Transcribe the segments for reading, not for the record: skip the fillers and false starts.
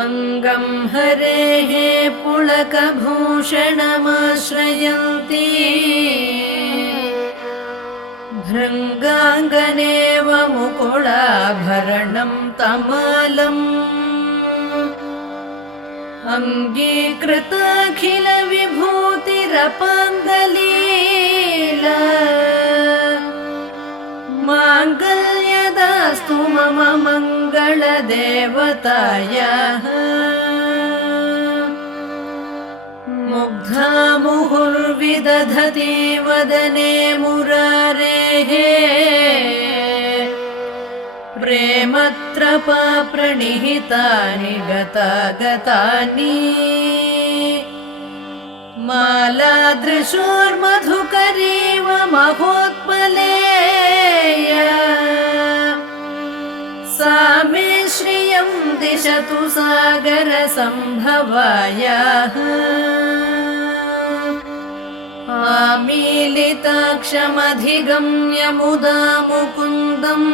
अङ्गं हरेः पुलकभूषणमाश्रयन्ती भृङ्गाङ्गनेव मुकुलाभरणं तमालम् अङ्गीकृताखिलविभूतिरपाङ्गलीला माङ्गल्यदास्तु मम मङ्गलदेवतायाः मुग्धा मुहुर्विदधति वदने मुरारेः प्रेमत्रपा प्रणिहितानि गतागतानि मालादृशोर्मधुकरीव महोत्पलेया सा मे श्रियं दिशतु सागरसम्भवायाः आमीलिताक्षमधिगम्य मुदा मुकुन्दम्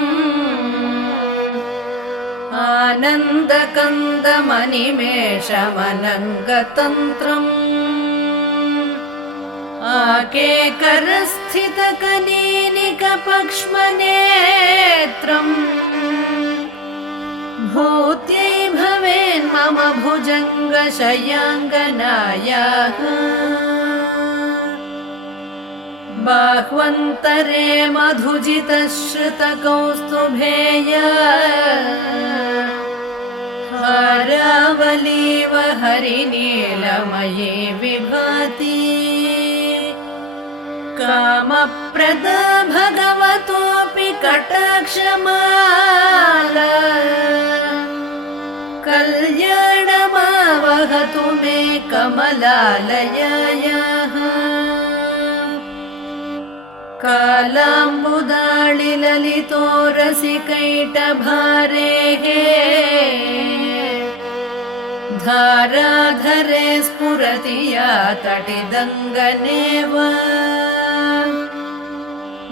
आनन्दकन्दमनिमेषमनङ्गतन्त्रम् आकेकरस्थितकनीनिकपक्ष्मनेत्रम् भूत्यै भवेन्मम भुजङ्गशयाङ्गनायाः बाह्वन्तरे मधुजितश्रुतकौस्तुभेया हारावलीव हरिनीलमये विभाति कामप्रदा भगवतोऽपि कटाक्षमाला कल्याणमावहतु मे कमलालयायाः कालाम्बुदाळिललितोरसिकैटभारेः धाराधरे स्फुरति या तटिदङ्गनेव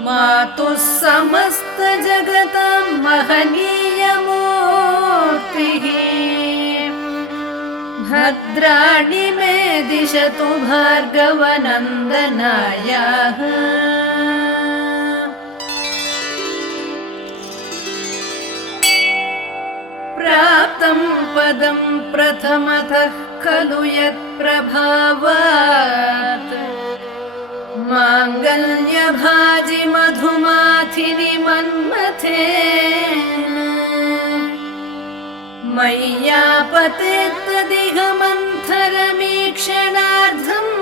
मातुः समस्तजगतां महनीयमूर्तिः भद्राणि मे दिशतु भार्गवनन्दनायाः प्राप्तं पदं प्रथमतः खलु यत्प्रभावात् माङ्गल्यभाजि मधुमाथिनि मन्मथेन मय्यापतेत्तदिह मन्थरमीक्षणार्धम्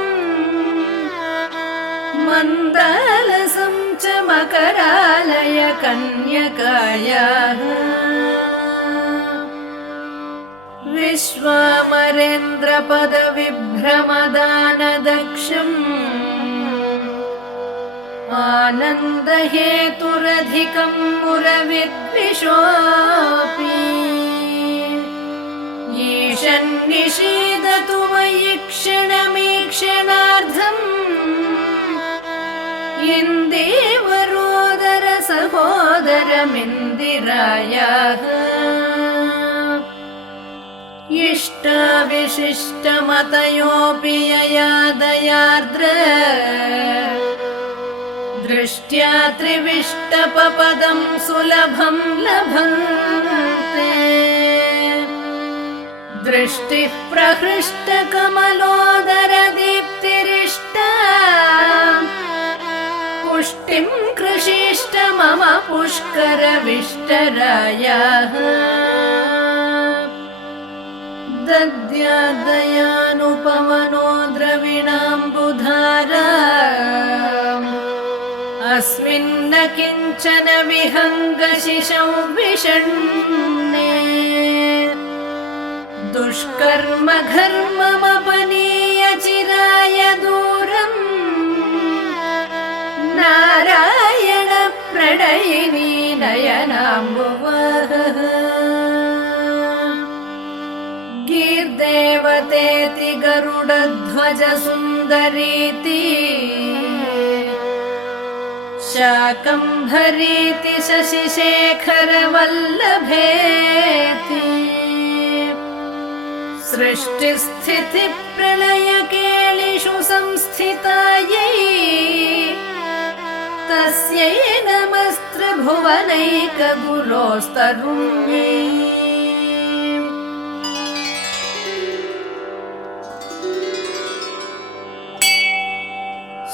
मन्दालसं च मकरालय कन्यकायाः विश्वामरेन्द्रपदविभ्रमदानदक्षम् आनन्दहेतुरधिकं मुरविद्विषोऽपि ईशन्निषीदतु मयि क्षणमीक्षणार्धम् इन्दीवरोदर सहोदरमिन्दिरायाः इष्टाविशिष्टमतयोऽपि यया दयार्द्र दृष्ट्या त्रिविष्टपपदं सुलभं लभन्ते दृष्टिः प्रहृष्टकमलोदरदीप्तिरिष्टा पुष्टिं कृषीष्ट मम पुष्करविष्टरायाः दद्यादयानुपवनो द्रविणाम्बुधारा अस्मिन्न किञ्चन विहङ्गशिशौ विषण्णे दुष्कर्म घर्ममपनीय चिराय दूरम् नारायण प्रणयिनी नयनाम्बुवः गीर्देवतेति गरुडध्वज सुन्दरीति शाकम्भरीति शशिशेखर वल्लभेति सृष्टिस्थितिप्रलयकेलिषु संस्थितायै तस्यै नमस्त्रिभुवनैकगुरोस्तरुण्यै।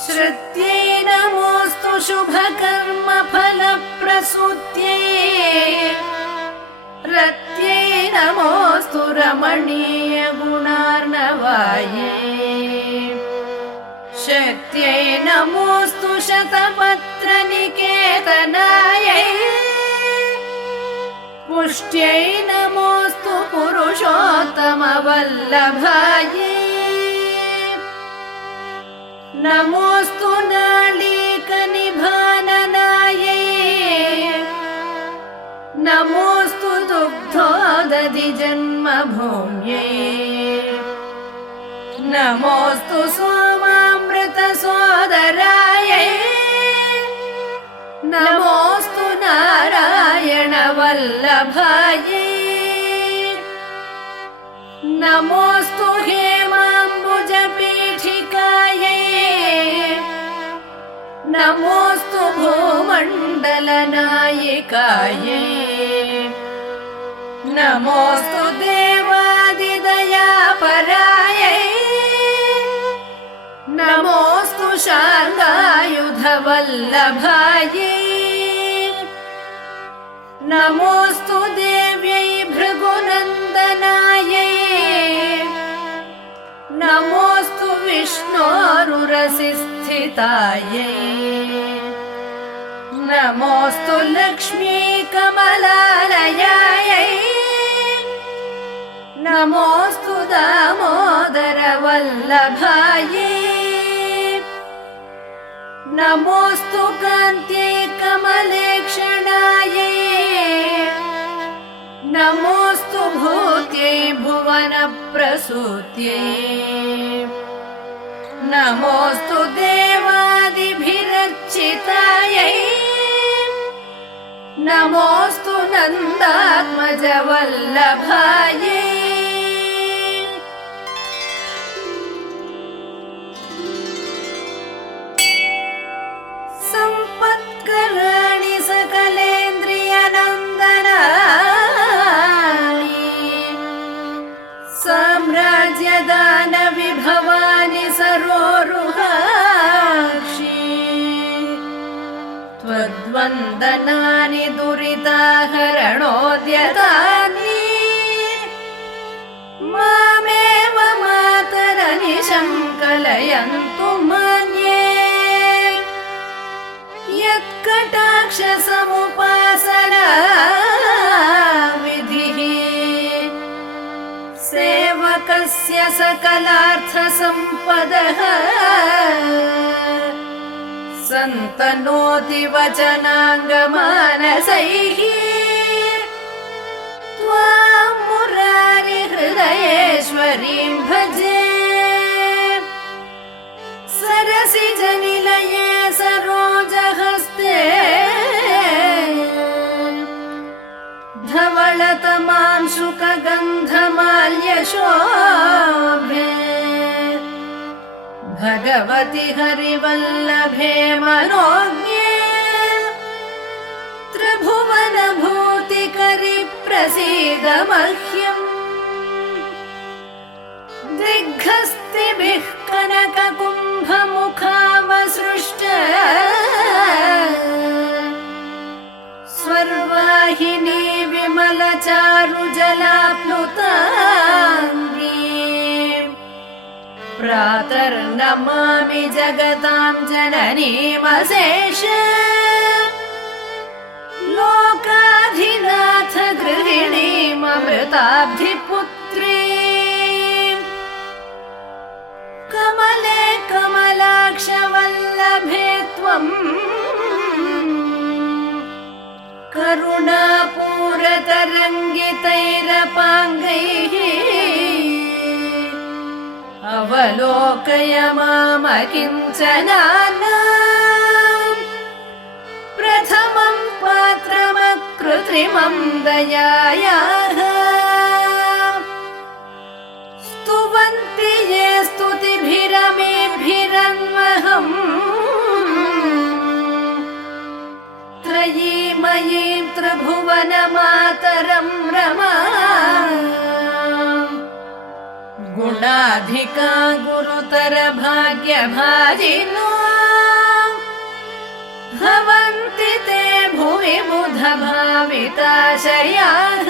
श्रुत्यै नमोऽस्तु शुभकर्मफलप्रसूत्यै रत्यै नमोऽस्तु रमणीयगुणार्णवायै शक्त्यै नमोऽस्तु शतपत्रनिकेतनायै पुष्ट्यै नमोऽस्तु पुरुषोत्तमवल्लभायै नमोऽस्तु नाळीकनिभाननायै नमोऽस्तु दुग्धोदधिजन्मभूम्यै नमोऽस्तु सोमामृतसोदरायै नमोऽस्तु नारायणवल्लभायै नमोऽस्तु हेमाम्बुजपीठिकायै नमोऽस्तु भूमण्डलनायिकायै नमोऽस्तु देवादिदयापरायै नमोऽस्तु शार्ङ्गायुधवल्लभायै नमोऽस्तु देव्यै भृगुनन्दनायै नमोऽस्तु विष्णोरुरसिस्थितायै नमोऽस्तु लक्ष्मी कमलालयायै नमोऽस्तु दामोदरवल्लभायै नमोऽस्तु कान्त्यै कमलेक्षणायै नमोऽस्तु भूत्यै भुवनप्रसूत्यै नमोऽस्तु देवादिभिरर्चितायै नमोऽस्तु नन्दात्मजवल्लभायै सम्पत्कराणि सकलेन्द्रियनन्दनानि साम्राज्यदानविभवानि सरोरुहाक्षि त्वद्वन्दनानि दुरिताहरणोद्यतानि मामेव मातरनिशं कलयन्तु मन्ये यत्कटाक्षसमुपासना विधिः सेवकस्य सकलार्थसम्पदः सन्तनोति वचनाङ्गमानसैः त्वां मुरारिहृदयेश्वरीं भजे सरसिजनिलये सरोजहस्ते धवलतमांशुकगन्धमाल्यशोभे भगवति हरिवल्लभे मनोज्ञे त्रिभुवनभूतिकरि प्रसीद मह्यम् दिग्हस्तिभिः कनककुम्भमुखावसृष्ट स्वर्वाहिनी विमलचारुजलाप्लुताङ्गी प्रातर्नमामि जगतां जननीमशेष लोकाधिनाथ गृहिणीममृताब्धिपुत्री कमले कमलाक्षवल्लभे त्वम् करुणापूरतरङ्गितैरपाङ्गैः अवलोकय मामकिञ्चनानां प्रथमं पात्रमकृत्रिमं दयायाः राधिका गुरुतर भाग्यभाजिनो भवन्ति ते भुवि बुध भाविताशयाः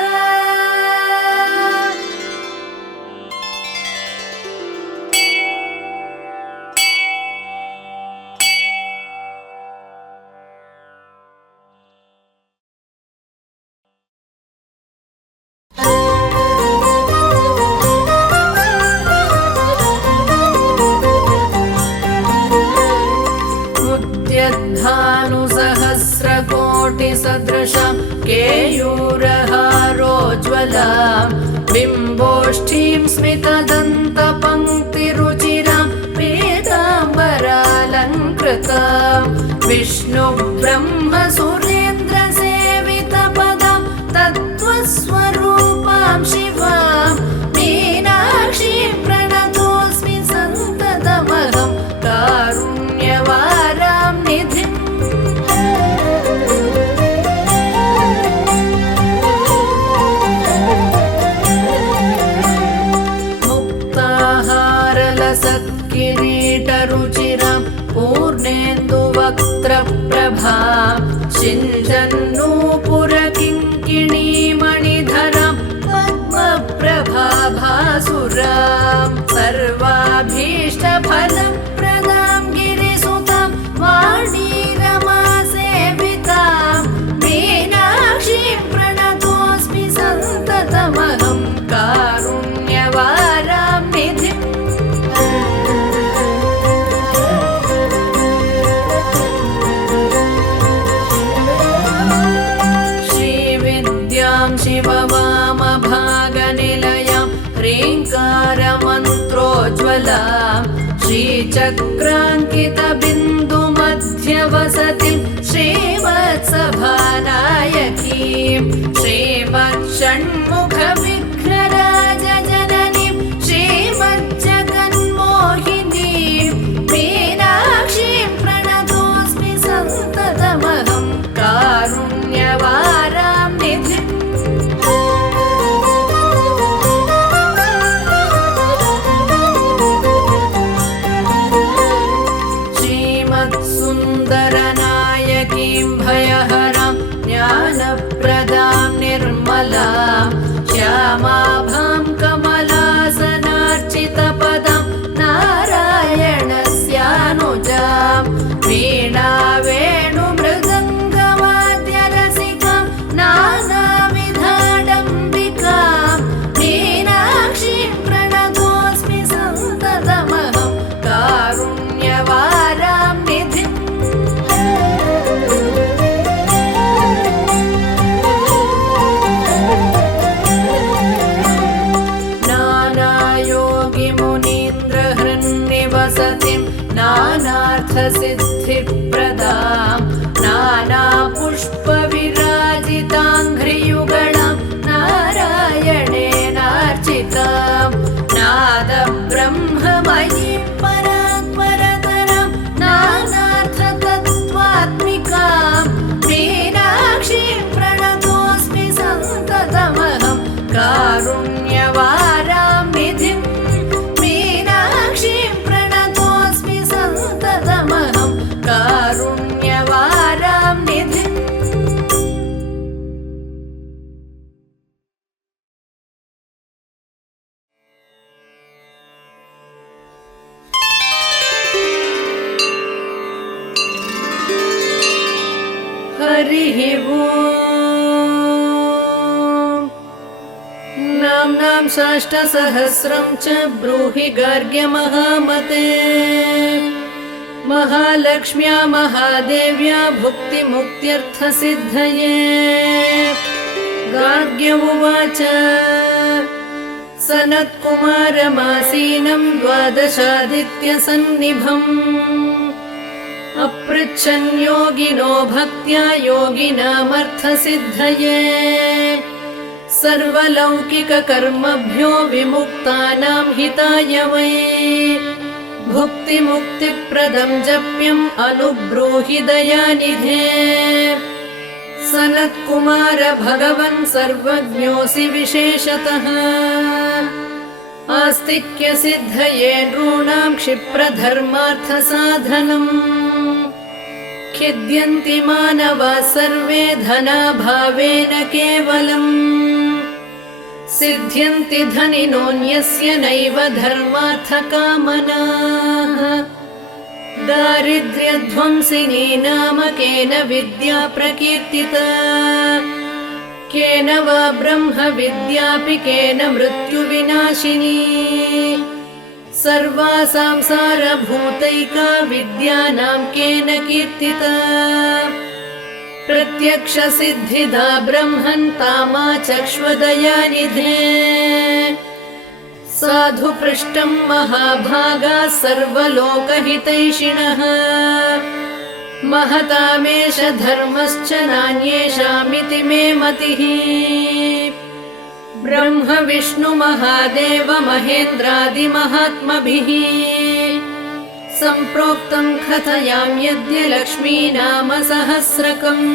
भानुसहस्रकोटिसदृशं केयूरहारोज्ज्वलां बिम्बोष्ठीं स्मितदन्तपङ्क्तिरुचिरां पीताम्बरालङ्कृतां विष्णुब्रह्मसुरेन्द्रसेवितपदां तत्त्वस्वरूपां शिवां मीनाक्षीं प्रणतोऽस्मि सन्ततमहं कारुण्यवारां निधिम् सत्किरीटरुचिरां पूर्णेन्दुवक्त्रप्रभां सिञ्चन्नूपुरकिङ्किणीमणिधरां पद्मप्रभाभासुरां सर्वाभीष्टफलप्रदां गिरिसुतां वाणीरमासेवितां मीनाक्षीं प्रणतोऽस्मि सन्ततमहं कारुण्यवारां निधिम् शिववामभागनिलयां ह्रीङ्कारमन्त्रोज्ज्वलां श्रीचक्राङ्कितबिन्दुमध्यवसतिं श्रीवत्सभानायकीं श्रीमत्षण्मुखविघ्नराजजननीं श्रीमज्जगन्मोहिनीं मीनाक्षीं प्रणतोऽस्मि सन्ततमहं कारुण्यवारां निधिम् श्रीमत्सुन्दरनायकीं भयहरां ज्ञानप्रदां निर्मलां श्यामाभां कमलासनार्चितपदां नारायणस्यानुजां वीणावेणुमृदङ्गवाद्यरसिकां नानाविधाडम्बिकां मीनाक्षीं प्रणतोऽस्मि सन्ततमहं कारुण्यवारां निधिम् नानायोगिमुनीन्द्रहृन्निवसतिं नानार्थसिद्धिप्रदां नानापुष्पविराजिताङ्घ्रियुगळां नारायणेनार्चितां नादब्रह्ममयीं परात्परतरां नानार्थतत्त्वात्मिकां मीनाक्षीं प्रणतोऽस्मि सन्ततमहं कारुण्यवारां निधिम् मीनाक्षीं प्रणतोऽस्मि सन्ततमहं कारुण्यवारां निधिम् हरिः ओम् नाम्नां साष्टसहस्रं च ब्रूहि गार्ग्य महामते महालक्ष्म्या महादेव्या भुक्तिमुक्त्यर्थसिद्धये गार्ग्य उवाच सनत्कुमारमासीनं द्वादशादित्यसन्निभम् अपृच्छन् योगिनो भक्त्या योगिनामर्थसिद्धये सर्वलौकिककर्मभ्यो विमुक्तानां हिताय वै भुक्तिमुक्तिप्रदं जप्यम् अनुब्रूहि दयानिधे सनत्कुमार भगवन् सर्वज्ञोऽसि विशेषतः आस्तिक्यसिद्धये नॄणां क्षिप्रधर्मार्थसाधनम् खिद्यन्ति मानवाः सर्वे धनाभावेन केवलम् सिद्ध्यन्ति धनिनोऽन्यस्य नैव धर्मार्थकामनाः दारिद्र्यध्वंसिनी नाम केन विद्या प्रकीर्तिता केन वा ब्रह्मविद्यापि केन मृत्युविनाशिनी सर्वासां सारभूतैका विद्यानां केन कीर्तिता प्रत्यक्षसिद्धिदा ब्रह्मन् तामाचक्ष्वदयानिधे साधु पृष्टं महाभागाः सर्वलोकहितैषिणः महतामेष धर्मश्च नान्येषामिति मे मतिः ब्रह्म विष्णु महादेव महेन्द्रादिमहात्मभिः सम्प्रोक्तं कथयाम्यद्य लक्ष्मी नाम सहस्रकम्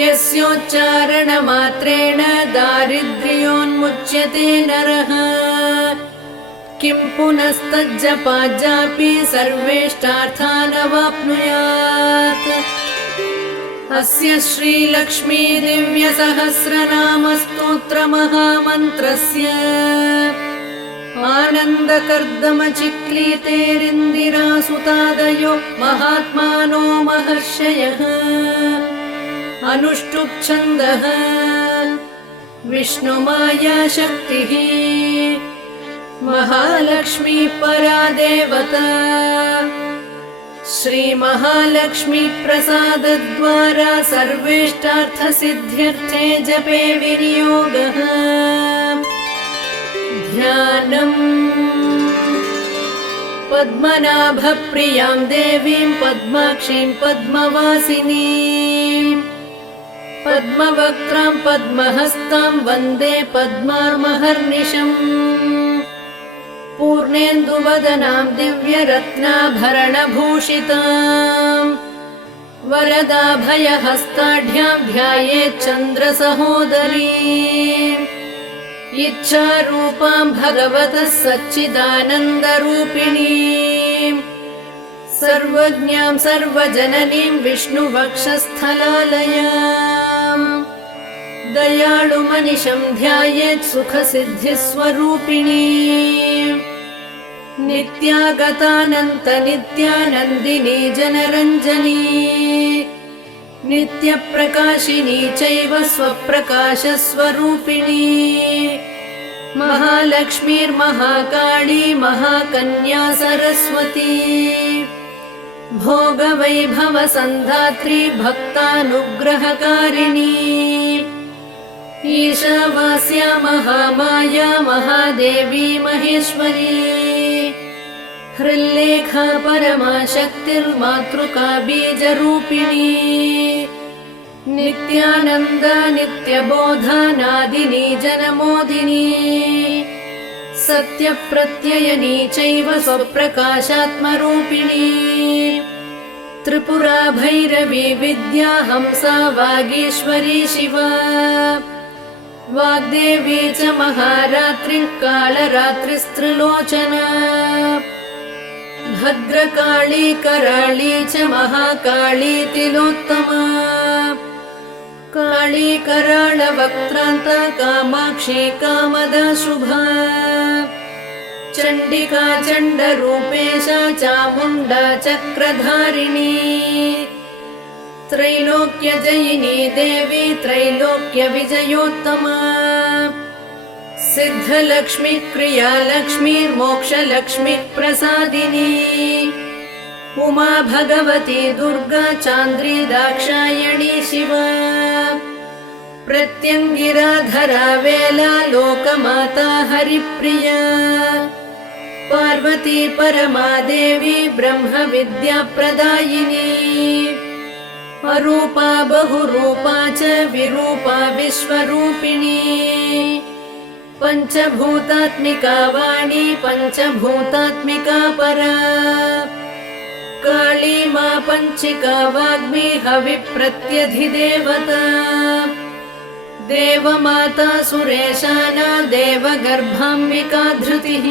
यस्योच्चारणमात्रेण दारिद्र्योन्मुच्यते नरः किं पुनस्तज्जपाज्जापि सर्वेष्टार्थानवाप्नुयात् अस्य श्रीलक्ष्मी दिव्यसहस्रनामस्तोत्रमहामन्त्रस्य आनन्दकर्दमचिक्लीतेरिन्दिरासुतादयो महात्मानो महर्षयः अनुष्टुप् छन्दः विष्णुमाया शक्तिः महालक्ष्मी परा देवता श्रीमहालक्ष्मी प्रसादद्वारा सर्वेष्टार्थसिद्ध्यर्थे जपे विनियोगः ध्यानम् पद्मनाभप्रियां देवीं पद्माक्षीं पद्मवासिनीं पद्मवक्त्रां पद्महस्तां वन्दे पद्मार्महर्निशम् पूर्णेन्दुवदनां दिव्यरत्नाभरणभूषितां वरदाभयहस्ताढ्यां ध्यायेच्चन्द्रसहोदरीम् इच्छारूपां भगवतः सच्चिदानन्दरूपिणीं सर्वज्ञां सर्वजननीं विष्णुवक्षस्थलालयां दयाळुमनिशं ध्यायेत् सुखसिद्धिस्वरूपिणीं नित्यागतानन्तनित्यानन्दिनी जनरञ्जनी नित्यप्रकाशिनी चैव स्वप्रकाशस्वरूपिणी महालक्ष्मीर्महाकाली महाकन्या सरस्वती भोगवैभवसन्धात्री भक्तानुग्रहकारिणी ईशावास्या महामाया महादेवी महेश्वरी हृल्लेखा परमाशक्तिर्मातृका बीजरूपिणी नित्यानन्दा नित्यबोधानादिनी जनमोदिनी सत्यप्रत्ययनी चैव स्वप्रकाशात्मरूपिणी त्रिपुरा भैरवी विद्या हंसा वागीश्वरी शिवा वाग्देवी च महारात्रिः कालरात्रिस्त्रिलोचना भद्रकाली कराळी च महाकाली तिलोत्तमा काली कराळवक्त्रान्ता कामाक्षी कामदा शुभा चण्डिका चण्डरूपेशा चामुण्डा चक्रधारिणी त्रैलोक्यजयिनी देवी त्रैलोक्यविजयोत्तमा सिद्धलक्ष्मी क्रियालक्ष्मीर्मोक्षलक्ष्मी प्रसादिनी उमा भगवती दुर्गा चान्द्री दाक्षायणी शिवा प्रत्यङ्गिराधरा वेला लोकमाता हरिप्रिया पार्वती परमादेवी ब्रह्मविद्याप्रदायिनी अरूपा बहुरूपा च विरूपा विश्वरूपिणी पञ्चभूतात्मिका वाणी पञ्चभूतात्मिका परा काली मा पञ्चिका वाग्मी हविप्रत्यधिदेवता देवमाता सुरेशाना देवगर्भाम्बिका धृतिः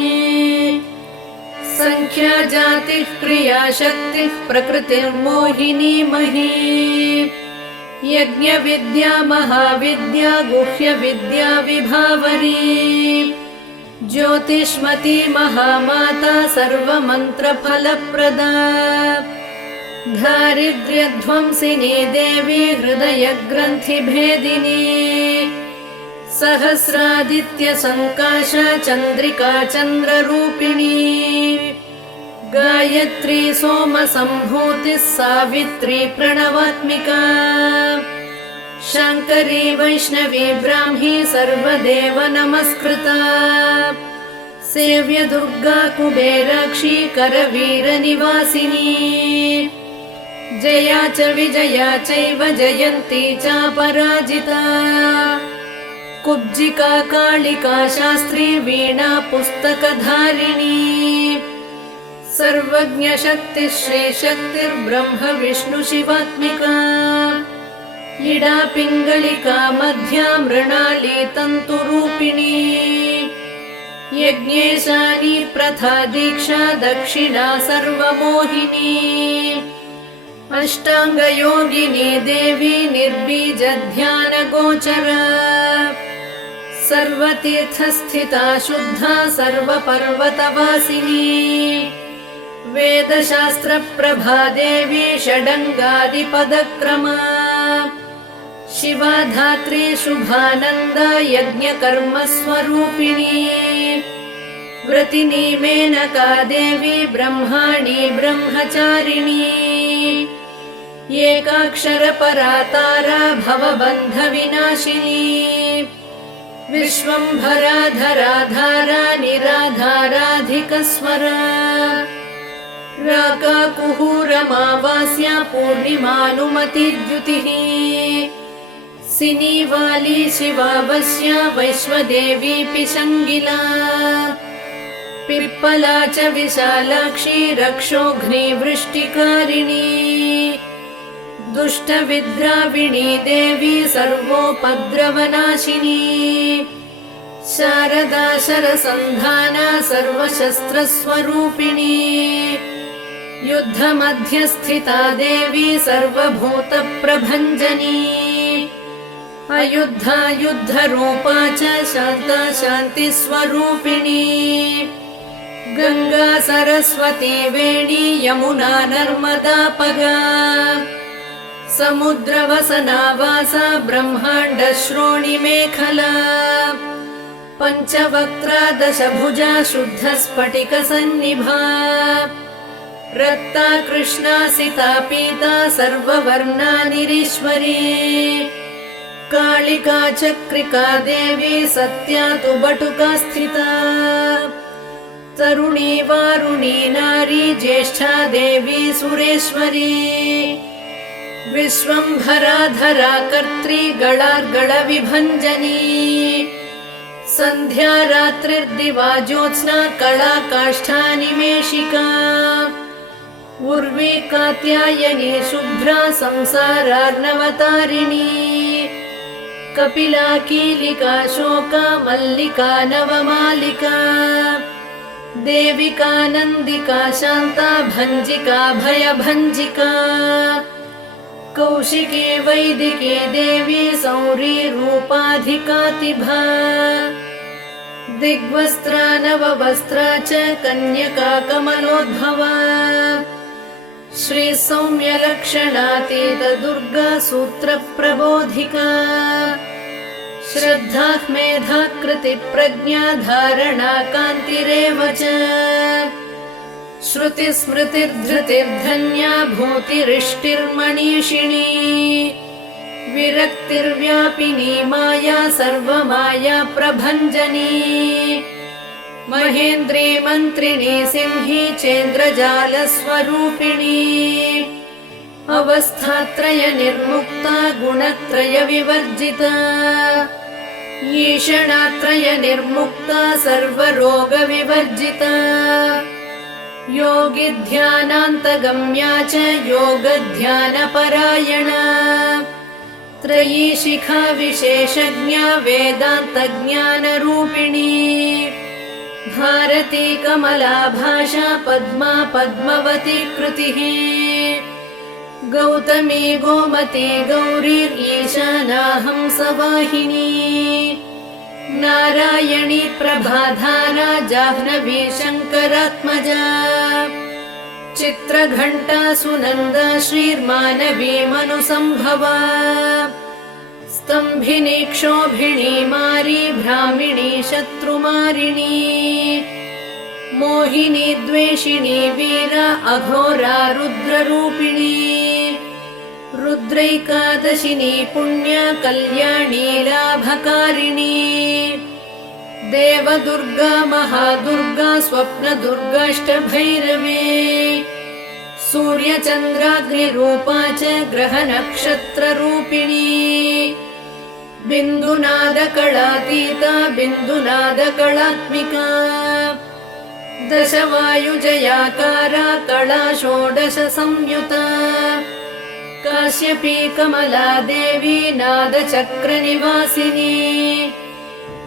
संख्या जातिः क्रिया शक्तिः प्रकृतिर्मोहिनी मही यज्ञविद्या महाविद्या गुह्यविद्या विभावरी ज्योतिष्मती महामाता सर्वमन्त्रफलप्रदा दारिद्र्यध्वंसिनी देवी हृदयग्रन्थिभेदिनी सहस्रादित्यसङ्काशा चन्द्रिका चन्द्ररूपिणी गायत्री सोमसम्भूतिः सावित्री प्रणवात्मिका शाङ्करी वैष्णवी ब्राह्मी सर्वदेव नमस्कृता सेव्य दुर्गा कुबेराक्षी करवीरनिवासिनी जया च विजया चैव जयन्ती चापराजिता कुब्जिका कालिका शास्त्री वीणा पुस्तकधारिणी सर्वज्ञशक्तिः श्रीशक्तिर्ब्रह्म विष्णु शिवात्मिका इडा पिङ्गलिका मध्या मृणाली तन्तुरूपिणी यज्ञेशानी प्रथा दीक्षा दक्षिणा सर्वमोहिनी अष्टाङ्गयोगिनी देवी निर्बीज ध्यान गोचरा सर्वतीर्थस्थिता शुद्धा सर्वपर्वतवासिनी वेदशास्त्रप्रभा देवी षडङ्गादिपदक्रमा शिवा धात्री शुभानन्दा यज्ञकर्मस्वरूपिणी व्रतिनी मेनका देवी ब्रह्माणी ब्रह्मचारिणी एकाक्षरपरा तारा भवबन्धविनाशिनी विश्वम्भरा धरा धारा निराधाराधिकस्वरा राकाकुहूरमावास्या पूर्णिमानुमतिद्युतिः सिनीवाली शिवावस्या वैश्वदेवी पिशङ्गिला पिप्पला च विशालाक्षी रक्षोघ्निवृष्टिकारिणी दुष्टविद्राविणी देवी सर्वोपद्रवनाशिनी शारदा शरसन्धाना सर्वशस्त्रस्वरूपिणी युद्धमध्यस्थिता देवी सर्वभूतप्रभञ्जनी अयुद्धा युद्धरूपा च शान्ता शान्तिस्वरूपिणी गंगा सरस्वती वेणी यमुना नर्मदापगा समुद्रवसनावासा ब्रह्माण्ड श्रोणिमेखला पञ्चवक्त्रा दशभुजा शुद्धस्फटिकसन्निभा रक्ता कृष्णा सिता पीता सर्ववर्णा निरीश्वरी कालिका चक्रिका देवी सत्या तु बटुका स्थिता तरुणी वारुणी नारी ज्येष्ठा देवी सुरेश्वरी विश्वम्भरा धरा कर्त्री गणार्गणविभञ्जनी सन्ध्या रात्रिर्दिवा ज्योत्स्ना कला काष्ठानिमेषिका उर्वी कात्यायनी शुभ्रा संसारार्णवतारिणी कपिला कीलिका शोका मल्लिका नवमालिका देविका नन्दिका शान्ता भञ्जिका भयभञ्जिका कौशिकी वैदिकी देवी सौरी रूपाधिकातिभा दिग्वस्त्रा नववस्त्रा च कन्यका कमलोद्भवा श्री सौम्यलक्षणातीत दुर्गा सूत्रप्रबोधिका श्रद्धा मेधा कृतिप्रज्ञा धारणा कान्तिरेव च श्रुतिस्मृतिर्धृतिर्धन्या भूतिरिष्टिर्मणीषिणी विरक्तिर्व्यापिनी माया सर्वमाया प्रभञ्जनी महेन्द्री मन्त्रिणी सिंही चेन्द्रजालस्वरूपिणी अवस्थात्रय निर्मुक्ता गुणत्रय विवर्जिता ईषणात्रय निर्मुक्ता सर्वरोग विवर्जिता योगी ध्यानान्तगम्या च योगध्यानपरायणा त्रयी शिखा विशेषज्ञा वेदान्तज्ञानरूपिणी भारती कमला भाषा पद्मा पद्मवती कृतिः गौतमी गोमती गौरी ईशानाहं सवाहिनी नारायणी प्रभाधारा जाह्नवी शङ्करात्मजा चित्रघण्टा सुनन्दा श्रीर्मानवी मनुसंभवा स्तम्भिनी क्षोभिणी मारी भ्रामिणी शत्रुमारिणी मोहिनी द्वेषिणी वीरा अघोरा रुद्ररूपिणी रुद्रैकादशिनी पुण्या कल्याणी लाभकारिणी देवदुर्गा महादुर्गा स्वप्नदुर्गाष्टभैरवी सूर्यचन्द्राग्निरूपा च ग्रहनक्षत्ररूपिणी बिन्दुनादकलातीता बिन्दुनादकलात्मिका दशवायुजयाकारा कला षोडश संयुता काश्यपी कमला देवी नादचक्रनिवासिनी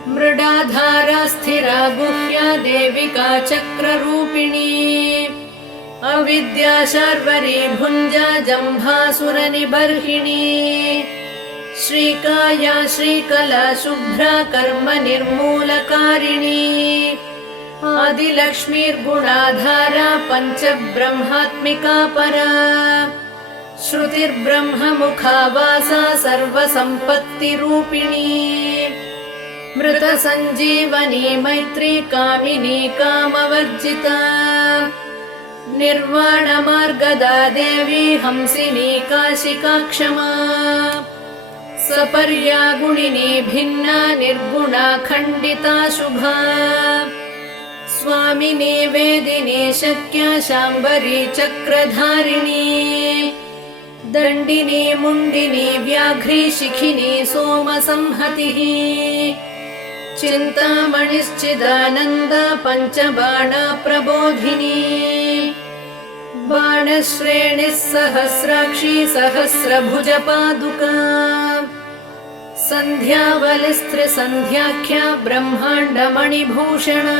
मृडाधारा स्थिरा गुह्या देविका चक्ररूपिणी अविद्या शार्वरी भुञ्जा जम्भासुरनिबर्हिणी श्रीकाया श्रीकला शुभ्रा कर्म निर्मूलकारिणी आदिलक्ष्मीर्गुणाधारा पञ्चब्रह्मात्मिका परा श्रुतिर्ब्रह्ममुखावासा सर्वसम्पत्तिरूपिणी मृतसञ्जीवनी मैत्री कामिनी कामवर्जिता निर्वाणमार्गदा देवी हंसिनी काशिका क्षमा सपर्या गुणिनी भिन्ना निर्गुणा खण्डिता शुभा स्वामिनी वेदिनी शक्या शाम्बरी चक्रधारिणी दण्डिनी मुण्डिनी व्याघ्री शिखिनी सोमसंहतिः चिन्तामणिश्चिदानन्द पञ्चबाणा प्रबोधिनी बाणश्रेणिः सहस्राक्षी सहस्रभुजपादुका सन्ध्यावलिस्त्रिसन्ध्याख्या ब्रह्माण्डमणिभूषणा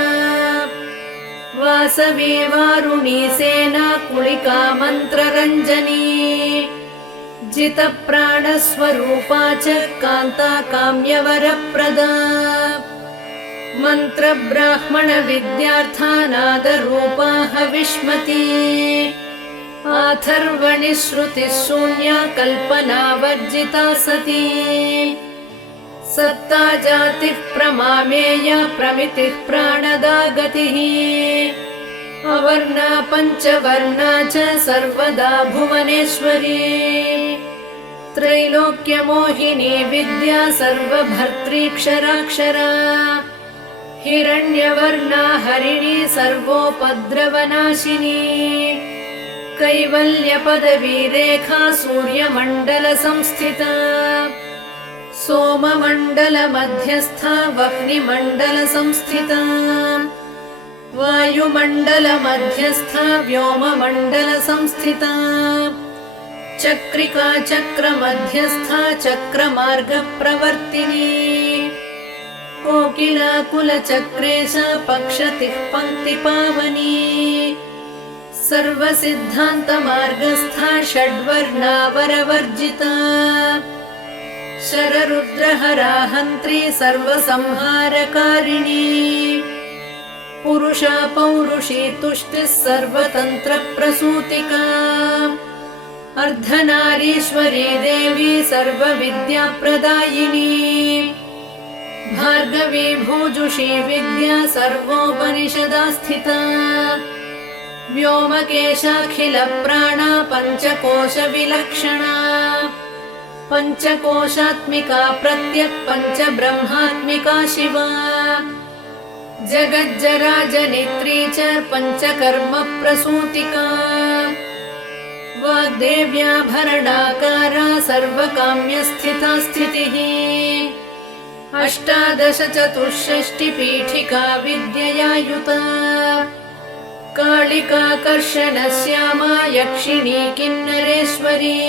वासवी वारुणी सेना कुलिका मन्त्ररञ्जनी जितप्राणस्वरूपा च कान्ता काम्यवरप्रदा मन्त्रब्राह्मण विद्यार्थानादरूपा हविष्मती आथर्वणि श्रुतिः शून्या कल्पनावर्जिता सती सत्ता जातिः प्रमामेया प्रमितिः प्राणदा गतिः अवर्णा पञ्चवर्णा च सर्वदा भुवनेश्वरी त्रैलोक्यमोहिनी विद्या सर्वभर्त्रीक्षराक्षरा हिरण्यवर्णा हरिणी सर्वोपद्रवनाशिनी कैवल्यपदवी रेखा सूर्यमण्डलसंस्थिता सोममण्डलमध्यस्था वह्निमण्डलसंस्थिता वायुमण्डलमध्यस्था व्योममण्डलसंस्थिता चक्रिका चक्रमध्यस्था चक्रमार्गप्रवर्तिनी कोकिला कुलचक्रेशा पक्षतिः पङ्क्तिपावनी सर्वसिद्धान्तमार्गस्था षड्वर्णावरवर्जिता शररुद्रहरा हन्त्री सर्वसंहारकारिणी पुरुषा पौरुषी तुष्टिः सर्वतन्त्रप्रसूतिका अर्धनारीश्वरी देवी सर्वविद्याप्रदायिनी भार्गवी भूजुषी विद्या सर्वोपनिषदा स्थिता व्योमकेशाखिलप्राणा पञ्चकोशविलक्षणा पञ्चकोशात्मिका प्रत्यक् पञ्चब्रह्मात्मिका शिवा जगज्जराजनित्री च पञ्चकर्मप्रसूतिका वाग्देव्याभरणाकारा सर्वकाम्यस्थिता स्थितिः अष्टादश चतुष्षष्टिपीठिका विद्यया युता कालिका कर्षणश्यामा यक्षिणी किन्नरेश्वरी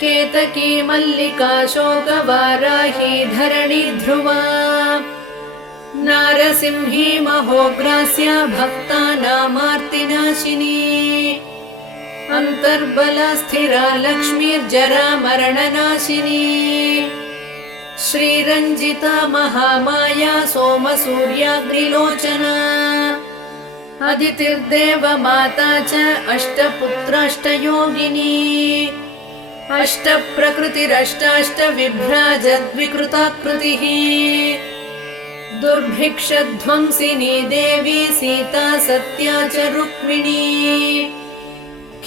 केतकी मल्लिका शोकवाराही धरणि ध्रुवा नारसिंही महोग्रास्या भक्तानामार्तिनाशिनी अन्तर्बला स्थिरा लक्ष्मीर्जरा मरणनाशिनी श्रीरञ्जिता महामाया सोमसूर्याग्निलोचना अदितिर्देवमाता च अष्टपुत्राष्टयोगिनी अष्टप्रकृतिरष्टाष्टविभ्राजद्विकृताकृतिः दुर्भिक्षध्वंसिनी देवी सीता सत्या च रुक्मिणी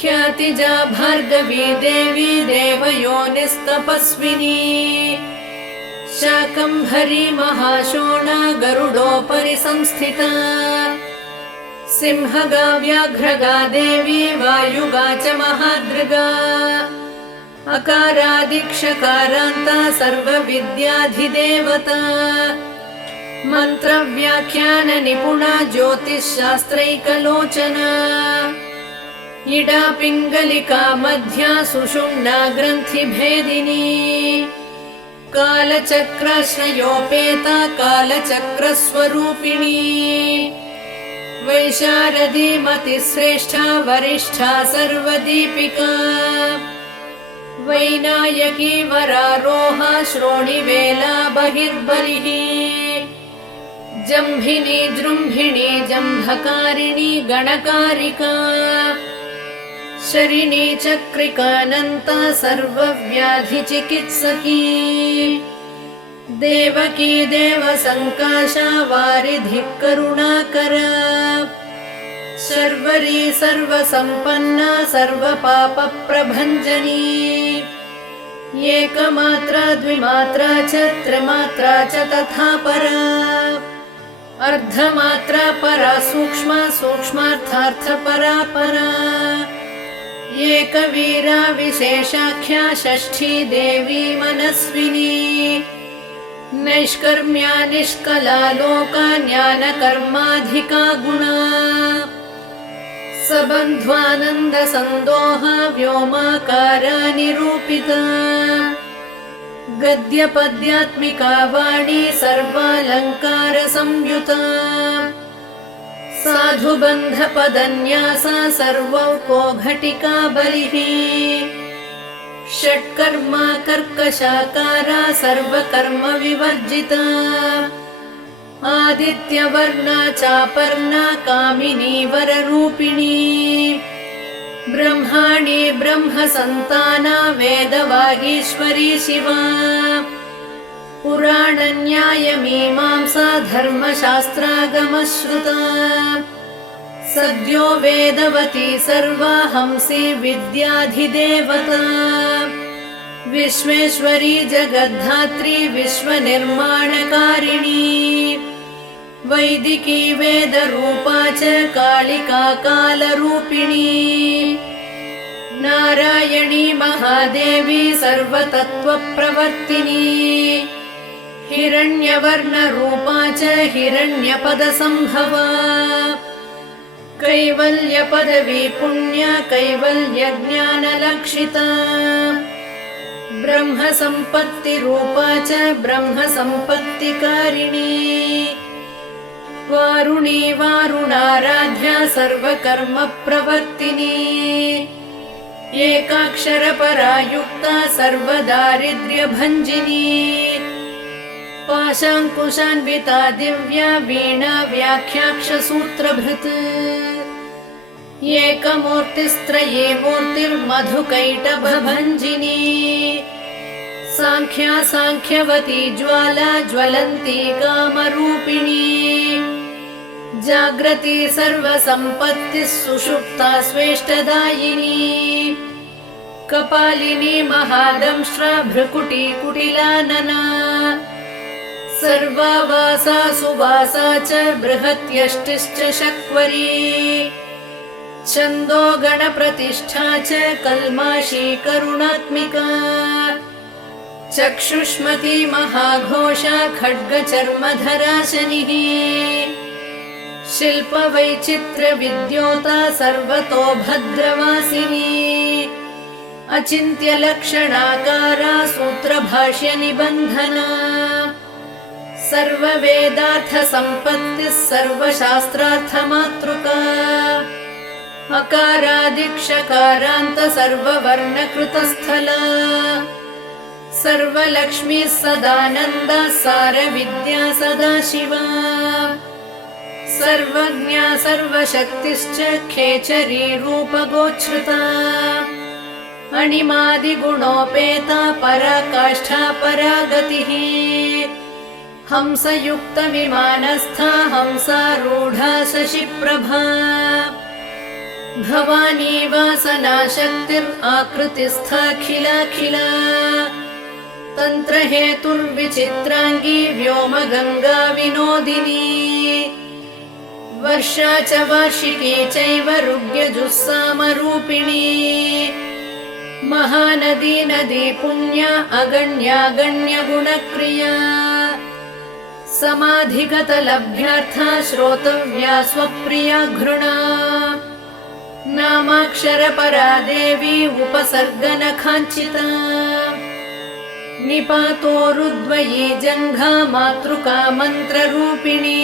ख्यातिजा भार्गवी देवी देवयोनिस्तपस्विनी शाकम्भरी महाशोणा गरुडोपरि संस्थिता सिंहगा व्याघ्रगा देवी वायुगा च महादृगा अकारादिक्षकारान्ता सर्वविद्याधिदेवता मन्त्रव्याख्यान निपुणा ज्योतिश्शास्त्रैकलोचना इडा पिङ्गलिका मध्या सुषुम्ना ग्रन्थिभेदिनी कालचक्राश्रयोपेता कालचक्रस्वरूपिणी वैशारदी मतिश्रेष्ठा वरिष्ठा सर्वदीपिका वैनायकी वरारोहा श्रोणिवेला बहिर्बलिः जम्भिनी जृम्भिणी जम्भकारिणी गणकारिका शरिणी चक्रिकानन्ता सर्वव्याधिचिकित्सकी देवकी देवसङ्काशा वारिधिः करुणाकरा शर्वरी सर्वसम्पन्ना सर्वपापप्रभञ्जनी एकमात्रा द्विमात्रा च त्रिमात्रा च तथा परा अर्धमात्रा परा सूक्ष्मा सूक्ष्मार्थार्थपरा परा एकवीरा विशेषाख्या षष्ठी देवी मनस्विनी नैष्कर्म्या निष्कला लोका ज्ञानकर्माधिका गुणा सबन्ध्वानन्दसन्दोहा व्योमाकारा निरूपिता गद्यपद्यात्मिका वाणी सर्वालङ्कारसंयुता साधुबन्धपदन्यासा सर्वौको घटिका बलिः षट्कर्मा कर्कशाकारा सर्वकर्म विवर्जिता आदित्यवर्णा चापर्णा कामिनी वररूपिणी ब्रह्माणी ब्रह्मसन्ताना वेदवागीश्वरी शिवा पुराणन्यायमीमांसा धर्मशास्त्रागमश्रुता सद्यो वेदवती सर्वा हंसी विद्याधिदेवता विश्वेश्वरी जगद्धात्री विश्वनिर्माणकारिणी वैदिकी वेदरूपा च कालिका कालरूपिणी नारायणी महादेवी सर्वतत्त्वप्रवर्तिनी हिरण्यवर्णरूपा च हिरण्यपदसम्भवा कैवल्यपदवी पुण्या कैवल्यज्ञानलक्षिता ब्रह्मसम्पत्तिरूपा च ब्रह्मसम्पत्तिकारिणी वारुणी वारुणाराध्या सर्वकर्मप्रवर्तिनी एकाक्षरपरा युक्ता सर्वदारिद्र्यभञ्जिनी पाशाङ्कुशान्विता दिव्या वीणा व्याख्याक्षसूत्रभृत् एकमूर्तिस्त्रये मूर्तिर्मधुकैटभभञ्जिनी साङ्ख्या साङ्ख्यवती ज्वाला ज्वलन्ती कामरूपिणी जाग्रती सर्वसम्पत्तिः सुषुप्ता स्वेष्टदायिनी कपालिनी महादंष्ट्रा भ्रुकुटी कुटिलानना सर्वावासा सुवासा च बृहत्यष्टिश्च शक्वरी छन्दो गणप्रतिष्ठा च कल्माशी करुणात्मिका चक्षुष्मती महाघोषा खड्गचर्मधरा शनिः शिल्पवैचित्र्यविद्योता सर्वतो भद्रवासिनी अचिन्त्यलक्षणाकारा सूत्रभाष्यनिबन्धना सर्ववेदार्थसम्पत्तिः सर्वशास्त्रार्थमातृका अकारादिक्षकारान्त सर्ववर्णकृतस्थला सर्वलक्ष्मीः सदानन्दा सारविद्या सदाशिवा सर्वज्ञा सर्वशक्तिश्च खेचरी रूपगोच्छ्रुता अणिमादिगुणोपेता पराकाष्ठा परागतिः हंसयुक्तविमानस्था हंसारूढा शशिप्रभा भवानी वासनाशक्तिराकृतिस्थाखिलाखिला तन्त्रहेतुर्विचित्राङ्गी व्योमगङ्गा विनोदिनी वर्षा च वार्षिकी चैव ऋग्यजुस्सामरूपिणी महानदी नदी पुण्या अगण्यागण्यगुणक्रिया समाधिगतलभ्यार्था श्रोतव्या स्वप्रिया घृणा नामाक्षरपरा देवी उपसर्गनखाञ्चिता निपातोरुद्वयी जङ्घा मातृका मन्त्ररूपिणी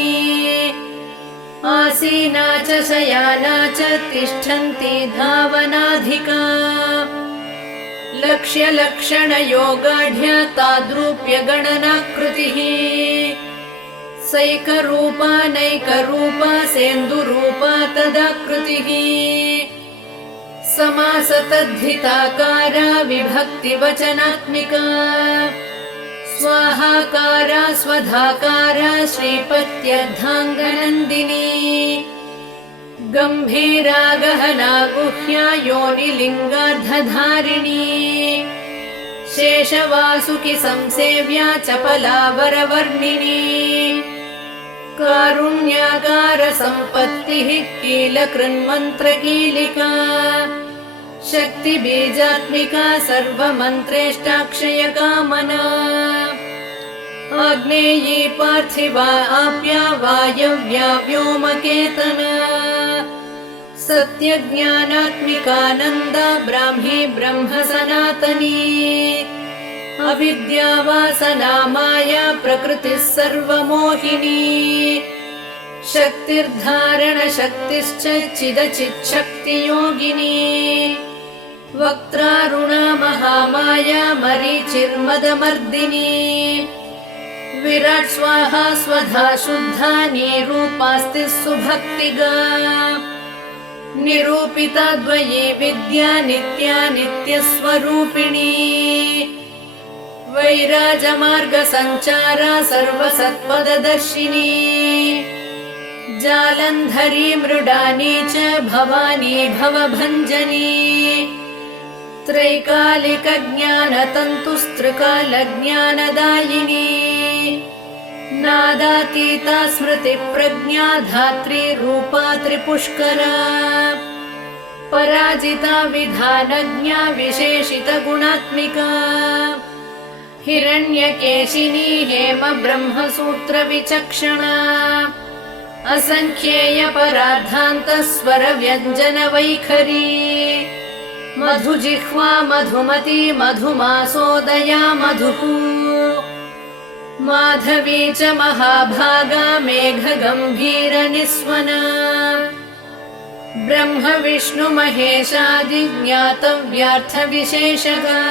आसीना च शयाना च तिष्ठन्ती धावनाधिका लक्ष्यलक्षणयोगाढ्या ताद्रूप्यगणनाकृतिः सैकरूपा नैकरूपा सेन्दुरूपा तदाकृतिः समासतद्धिताकारा विभक्तिवचनात्मिका स्वाहाकारा स्वधाकारा श्रीपत्यर्धाङ्गनन्दिनी गम्भीरा गहना गुह्या योनिलिङ्गार्धधारिणी शेषवासुकि संसेव्या चपला वरवर्णिनी कारुण्याकार सम्पत्तिः कीलकृन्मन्त्रकीलिका शक्तिबीजात्मिका सर्वमन्त्रेष्टाक्षयकामना आग्नेयी पार्थिवा आप्या वायव्या व्योमकेतना सत्यज्ञानात्मिकानन्दा ब्राह्मी ब्रह्म सनातनी अविद्यावासना माया प्रकृतिः सर्वमोहिनी शक्तिर्धारणशक्तिश्च चिदचिच्छक्तियोगिनी वक्त्रारुणा महामाया मरीचिर्मदमर्दिनी विराट् स्वाहा स्वधा शुद्धा निरूपास्ति सुभक्तिगा निरूपिता द्वयी विद्या नित्या नित्यस्वरूपिणी वैराजमार्गसञ्चारा सर्वसत्पददर्शिनी जालन्धरी मृडानी च भवानी भवभञ्जनी त्रैकालिकज्ञानतन्तुस्त्रिकालज्ञानदायिनी नादातीता स्मृतिप्रज्ञा धात्री रूपा त्रिपुष्करा पराजिता विधानज्ञा विशेषितगुणात्मिका हिरण्यकेशिनी हेम ब्रह्मसूत्रविचक्षणा असङ्ख्येयपरार्धान्तस्वरव्यञ्जनवैखरी मधुजिह्वा मधुमती मधुमासोदया मधुः माधवी च महाभागा मेघगम्भीरनिस्वना ब्रह्म विष्णु महेशादिज्ञातव्यार्थविशेषगा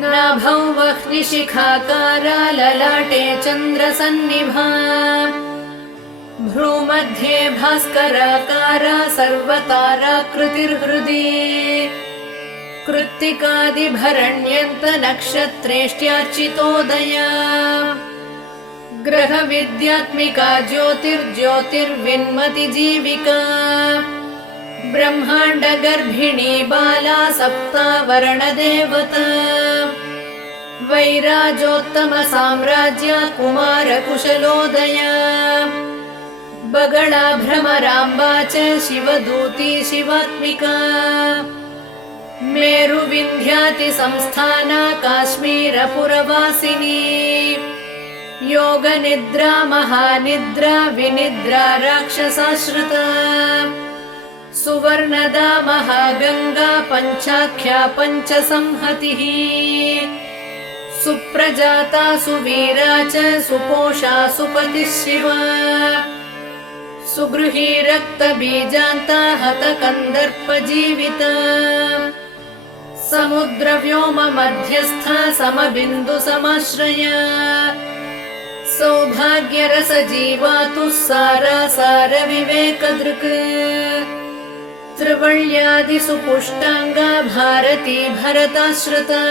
नाभौ वह्निशिखाकारा ललाटे चन्द्रसन्निभा भ्रूमध्ये भास्कराकारा सर्वताराकृतिर्हृदि कृत्तिकादिभरण्यन्त नक्षत्रेष्ट्यार्चितोदया ग्रहविद्यात्मिका ज्योतिर्ज्योतिर्विन्मति जीविका ब्रह्माण्डगर्भिणी बाला सप्तावरणदेवता वैराजोत्तमसाम्राज्या कुमारकुशलोदया बगळा भ्रमराम्बा च शिवदूती शिवात्मिका मेरुविन्ध्यातिसंस्थाना काश्मीरपुरवासिनी योगनिद्रा महानिद्रा विनिद्रा राक्षसाश्रिता सुवर्णदा महागङ्गा पञ्चाख्या पञ्चसंहतिः सुप्रजाता सुवीरा च सुपोषा सुपतिः शिवा सुगृही रक्तबीजान्ता हतकन्दर्पजीविता समुद्रव्योम मध्यस्था समबिन्दुसमाश्रया सौभाग्यरसजीवातुः सारासारविवेकदृक् त्रिवल्यादिषु पुष्टाङ्गा भारती भरताश्रिता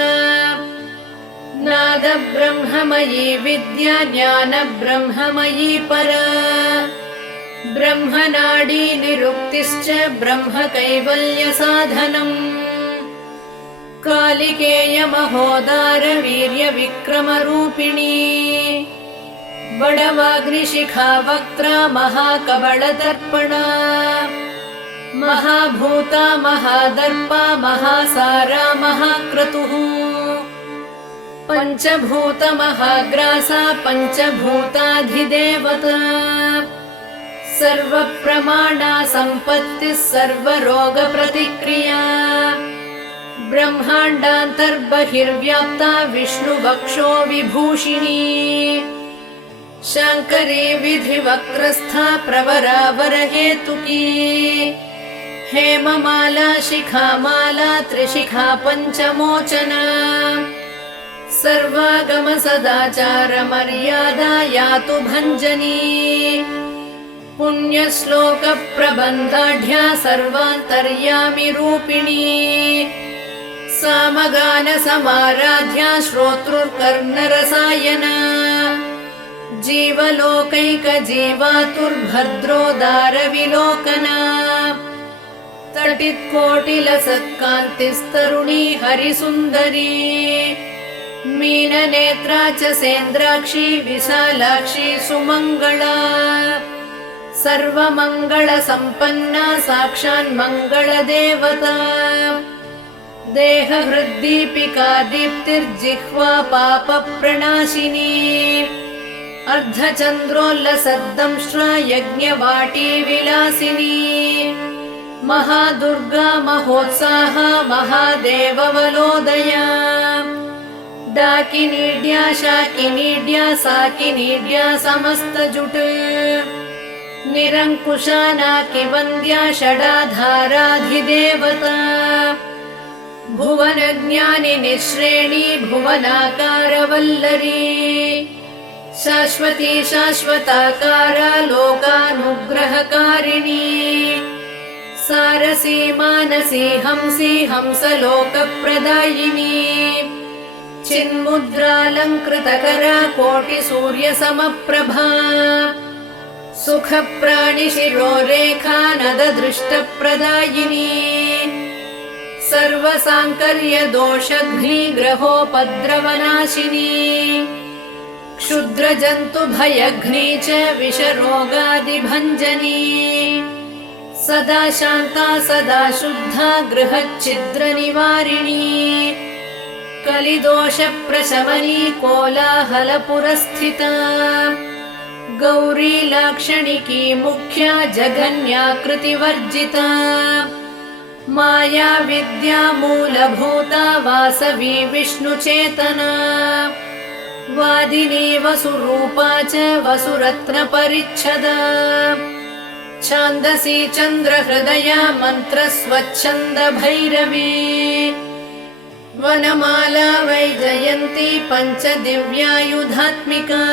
नादब्रह्ममयी विद्या ज्ञानब्रह्ममयी परा ब्रह्मनाडी निरुक्तिश्च ब्रह्मकैवल्यसाधनम् कालिकेयमहोदार वीर्यविक्रमरूपिणी बडवाग्निशिखा वक्त्रा महाकबलदर्पणा महाभूता महादर्पा महासारा महाक्रतुः पञ्चभूतमहाग्रासा पञ्चभूताधिदेवता सर्वप्रमाणा सम्पत्तिः सर्वरोगप्रतिक्रिया ब्रह्माण्डान्तर्बहिर्व्याप्ता विष्णुवक्षो विभूषिणी शाङ्करी विधिवक्त्रस्था प्रवरावरहेतुकी हेममाला शिखामाला त्रिशिखा पञ्चमोचना सर्वागम सदाचार मर्यादा यातु भञ्जनी पुण्यश्लोक प्रबन्धाढ्या सर्वान्तर्यामि रूपिणी सामगान समाराध्या श्रोतृर्कर्णरसायना जीवलोकैकजीवातुर्भद्रोदारविलोकना तटित्कोटिलसत्कान्तिस्तरुणी हरिसुन्दरी मीननेत्रा च सेन्द्राक्षी विशालाक्षी सुमङ्गला सर्वमङ्गलसम्पन्ना साक्षान्मङ्गलदेवता देहहृद्दीपिका दीप्तिर्जिह्वा पापप्रणाशिनी अर्धचन्द्रोल्लसद्दंष्ट्रा यज्ञवाटी विलासिनी महादुर्गा महोत्साहा महादेववलोदया डाकिनीड्या शाकिनीड्या साकिनीड्या समस्तजुट निरङ्कुशा नाकिवन्द्या षडाधाराधिदेवता भुवनज्ञानिनि श्रेणी भुवनाकारवल्लरी शाश्वती शाश्वताकारा लोकानुग्रहकारिणी सारसी मानसी हंसी हंसलोकप्रदायिनी चिन्मुद्रालङ्कृतकरा कोटिसूर्यसमप्रभा सुखप्राणिशिरोरेखा नददृष्टप्रदायिनी सर्वसाङ्कर्यदोषघ्निग्रहोपद्रवनाशिनी क्षुद्रजन्तुभयघ्नी च विषरोगादिभञ्जनी सदा शान्ता सदा शुद्धा गृहच्छिद्रनिवारिणी कलिदोषप्रशमनी कोलाहलपुरस्थिता गौरी लाक्षणिकी मुख्या जगन्याकृतिवर्जिता माया विद्या मूलभूता वासवी विष्णुचेतना वादिनी वसुरूपा च वसुरत्नपरिच्छदा छान्दसी चन्द्रहृदया मन्त्रस्वच्छन्दभैरवी वनमाला वैजयन्ती पञ्चदिव्यायुधात्मिका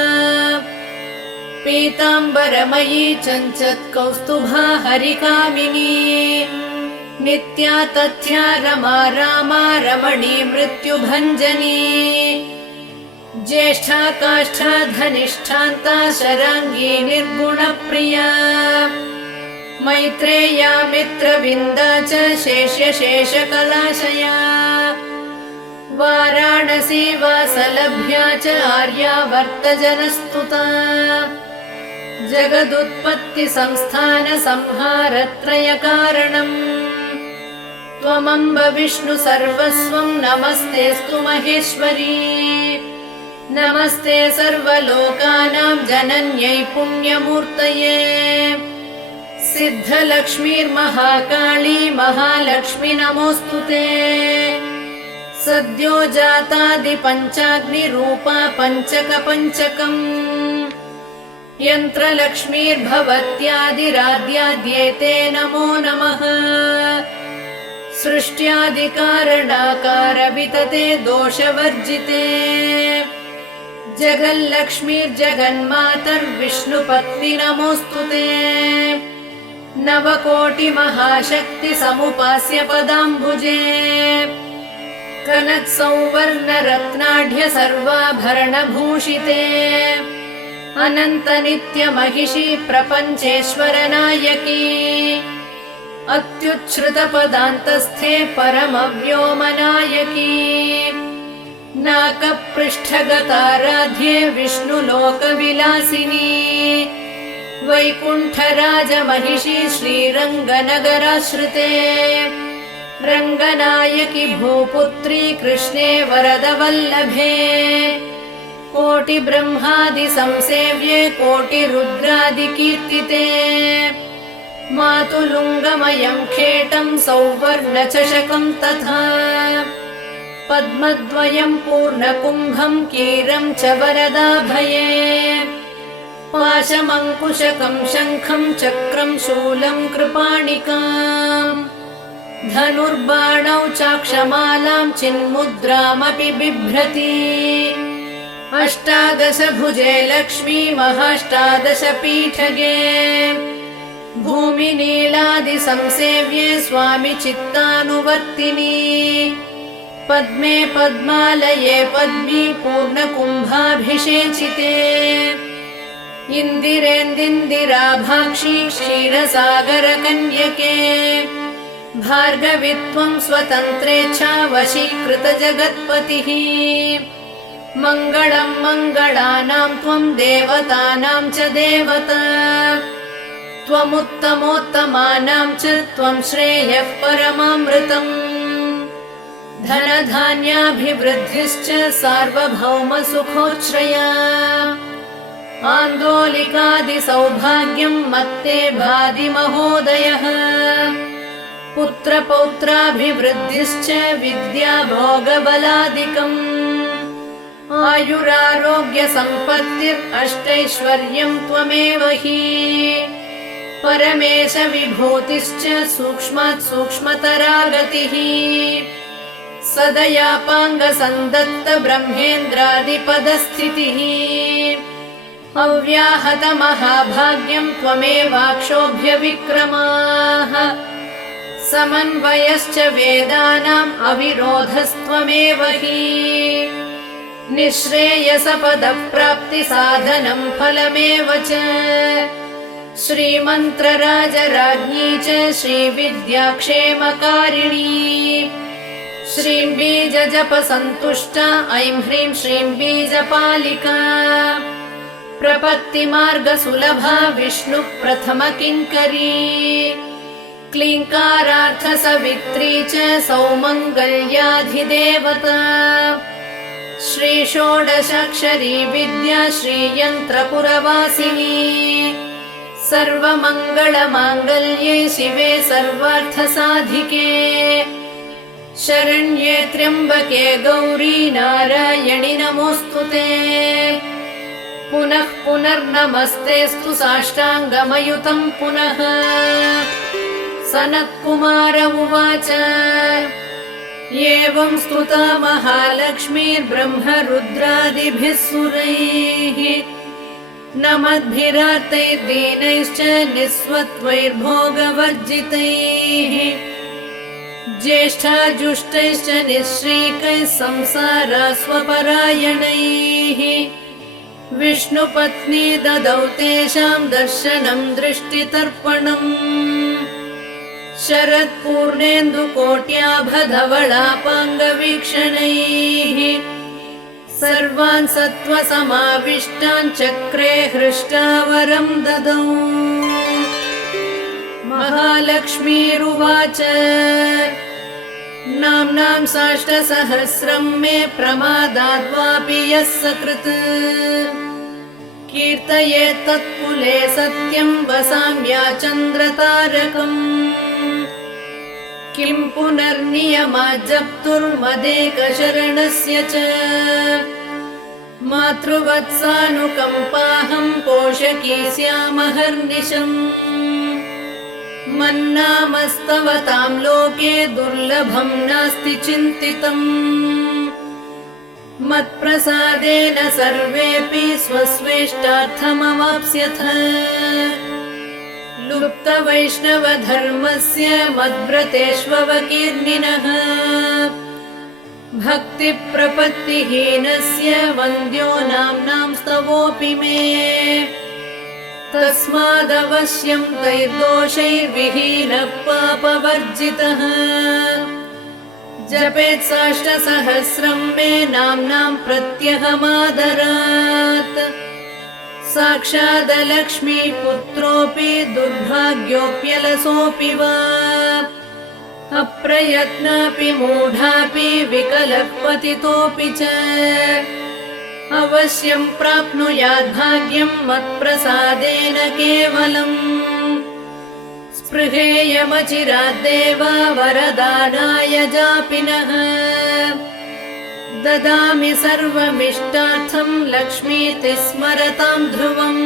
पीताम्बरमयी चञ्चत्कौस्तुभा हरिकामिनी नित्या तथ्या रमा रामा रमणी मृत्युभञ्जनी ज्येष्ठा काष्ठा धनिष्ठान्ता शराङ्गी निर्गुणप्रिया मैत्रेया मित्रविन्दा च शेष्यशेषकलाशया वाराणसी वासलभ्या च आर्यावर्तजनस्तुता जगदुत्पत्तिसंस्थानसंहारत्रयकारणम् त्वमम्ब विष्णु सर्वस्वं नमस्तेऽस्तु महेश्वरी नमस्ते सर्वलोकानां जनन्यै पुण्यमूर्तये सिद्धलक्ष्मीर्महाकाली महालक्ष्मी नमोऽस्तुते। सद्यो जातादिपञ्चाग्निरूपा पञ्चकपञ्चकम् यन्त्रलक्ष्मीर्भवत्यादिराद्याद्येते नमो नमः। सृष्ट्यादिकारणाकारवितते दोषवर्जिते जगल्लक्ष्मीर्जगन्मातर्विष्णुपत्नि नमोऽस्तुते। नवकोटिमहाशक्तिसमुपास्य पदाम्बुजे कनत्संवर्णरत्नाढ्य सर्वाभरणभूषिते अनन्तनित्यमहिषी प्रपञ्चेश्वरनायकी अत्युच्छ्रुतपदान्तस्थे परमव्योमनायकी नाकपृष्ठगताराध्ये विष्णुलोकविलासिनी वैकुण्ठराजमहिषी श्रीरङ्गनगराश्रिते रङ्गनायकि भूपुत्री कृष्णे वरदवल्लभे कोटिब्रह्मादिसंसेव्ये कोटिरुद्रादिकीर्तिते मातुलुङ्गमयं खेटं सौवर्णचषकं तथा पद्मद्वयं पूर्णकुम्भं कीरं च वरदाभये पाशमङ्कुशकं शङ्खं चक्रं शूलं कृपाणिकाम् धनुर्बाणौ चाक्षमालां चिन्मुद्रामपि बिभ्रति अष्टादशभुजे लक्ष्मी महाष्टादशपीठगे भूमिनीलादिसंसेव्ये स्वामि चित्तानुवर्तिनी पद्मे पद्मालये पद्मी पूर्णकुम्भाभिषेचिते इन्दिरेन्दिराभाक्षी क्षीरसागरकन्यके भार्गवित्वं स्वतन्त्रेच्छा वशीकृतजगत्पतिः मङ्गलं मङ्गलानां त्वं देवतानां च देवता त्वमुत्तमोत्तमानां च त्वं श्रेयः परमामृतम् धनधान्याभिवृद्धिश्च सार्वभौमसुखोच्छ्रया आन्दोलिकादिसौभाग्यं मत्ते भाति महोदयः पुत्रपौत्राभिवृद्धिश्च विद्याभोगबलादिकम् आयुरारोग्यसम्पत्तिरष्टैश्वर्यं त्वमेव हि परमेश विभूतिश्च सूक्ष्मात् सूक्ष्मतरा गतिः सदयापाङ्गसन्दत्त ब्रह्मेन्द्रादिपदस्थितिः अव्याहतमहाभाग्यं त्वमेवाक्षोभ्यविक्रमाः समन्वयश्च वेदानाम् अविरोधस्त्वमेव हि निःश्रेयसपदप्राप्तिसाधनं फलमेव च श्रीमन्त्रराजराज्ञी च श्रीविद्याक्षेमकारिणी श्रीं बीजजपसन्तुष्टा ऐं ह्रीं श्रीं बीजपालिका प्रपत्तिमार्गसुलभा विष्णुप्रथमकिङ्करी क्लीङ्कारार्थसवित्री च सौमङ्गल्याधिदेवता श्रीषोडशाक्षरी विद्या श्रीयन्त्रपुरवासिनी सर्वमङ्गलमाङ्गल्ये शिवे सर्वार्थसाधिके शरण्ये त्र्यम्बके गौरी नारायणि नमोऽस्तुते पुनः पुनर्नमस्तेऽस्तु साष्टाङ्गमयुतं पुनः सनत्कुमार उवाच एवं स्तुता महालक्ष्मीर्ब्रह्मरुद्रादिभिः सुरैः नमद्भिरार्तैर्दीनैश्च निःस्वत्वैर्भोगवर्जितैः ज्येष्ठाजुष्टैश्च निःश्रीकैः संसारास्वपरायणैः विष्णुपत्नी ददौ तेषां दर्शनं दृष्टितर्पणम् शरत्पूर्णेन्दुकोट्याभधवलापाङ्गवीक्षणैः सर्वान् सत्त्वसमाविष्टान् चक्रे हृष्टावरं ददौ महालक्ष्मीरुवाच नाम्नां साष्टसहस्रं मे प्रमादाद्वापि यः सकृत् कीर्तयेत् तत्कुले सत्यं वसाम्या चन्द्रतारकम् किं पुनर्नियमात् जप्तुर्मदेकशरणस्य च मातृवत्सानुकम्पाहं पोषकी स्यामहर्निशम् मन्नामस्तव तां लोके दुर्लभं नास्ति चिन्तितम् मत्प्रसादेन सर्वेऽपि स्वस्वेष्टार्थमवाप्स्यथ लुप्तवैष्णवधर्मस्य मद्व्रतेष्ववकीर्णिनः भक्तिप्रपत्तिहीनस्य वन्द्यो नाम्नां स्तवोऽपि मे तस्मादवश्यं तैर्दोषैर्विहीनः पापवर्जितः जपेत् साष्टसहस्रं मे नाम्नां प्रत्यहमादरात् साक्षादलक्ष्मीपुत्रोऽपि दुर्भाग्योऽप्यलसोऽपि वा अप्रयत्नापि मूढापि विकलः पतितोऽपि च अवश्यं प्राप्नुयाद्भाग्यं मत्प्रसादेन केवलम् स्पृहेयमचिराद्देव वरदानाय जापिनः ददामि सर्वमिष्टार्थं लक्ष्मीति स्मरतां ध्रुवम्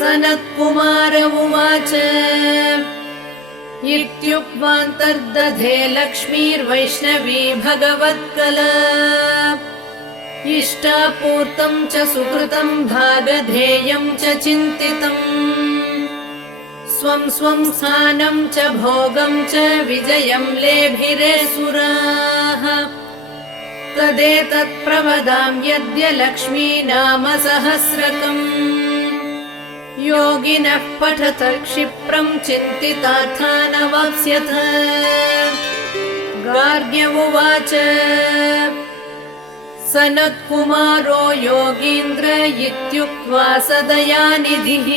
सनत्कुमार उवाच इत्युक्त्वान्तर्दधे लक्ष्मीर्वैष्णवी भगवत्कला इष्टापूर्तं च सुकृतं भागधेयं च चिन्तितम् स्वं स्वं स्थानं च भोगं च विजयं लेभिरे सुराः तदेतत् प्रवदां यद्य लक्ष्मी नाम सहस्रकम् योगिनः पठत क्षिप्रं चिन्तितार्थानवाप्स्यथ गार्ग्य उवाच सनत्कुमारो योगीन्द्र इत्युक्त्वा सदयानिधिः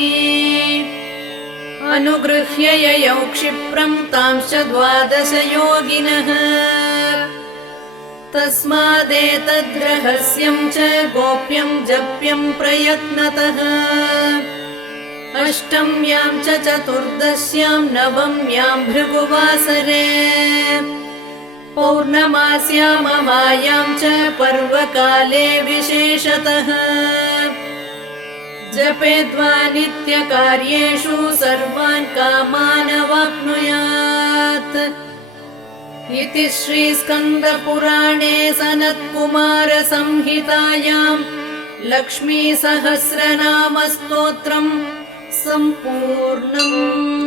अनुगृह्य ययौ क्षिप्रं तांश्च 12 योगिनः तस्मादेतद्रहस्यं च गोप्यं जप्यं प्रयत्नतः अष्टम्यां च चतुर्दश्यां नवम्यां भृगुवासरे पौर्णमास्याममायां च पर्वकाले विशेषतः जपेद्वा नित्यकार्येषु सर्वान् कामान् अवाप्नुयात् इति श्रीस्कन्दपुराणे सनत्कुमारसंहितायां लक्ष्मीसहस्रनामस्तोत्रम् सम्पूर्णम्।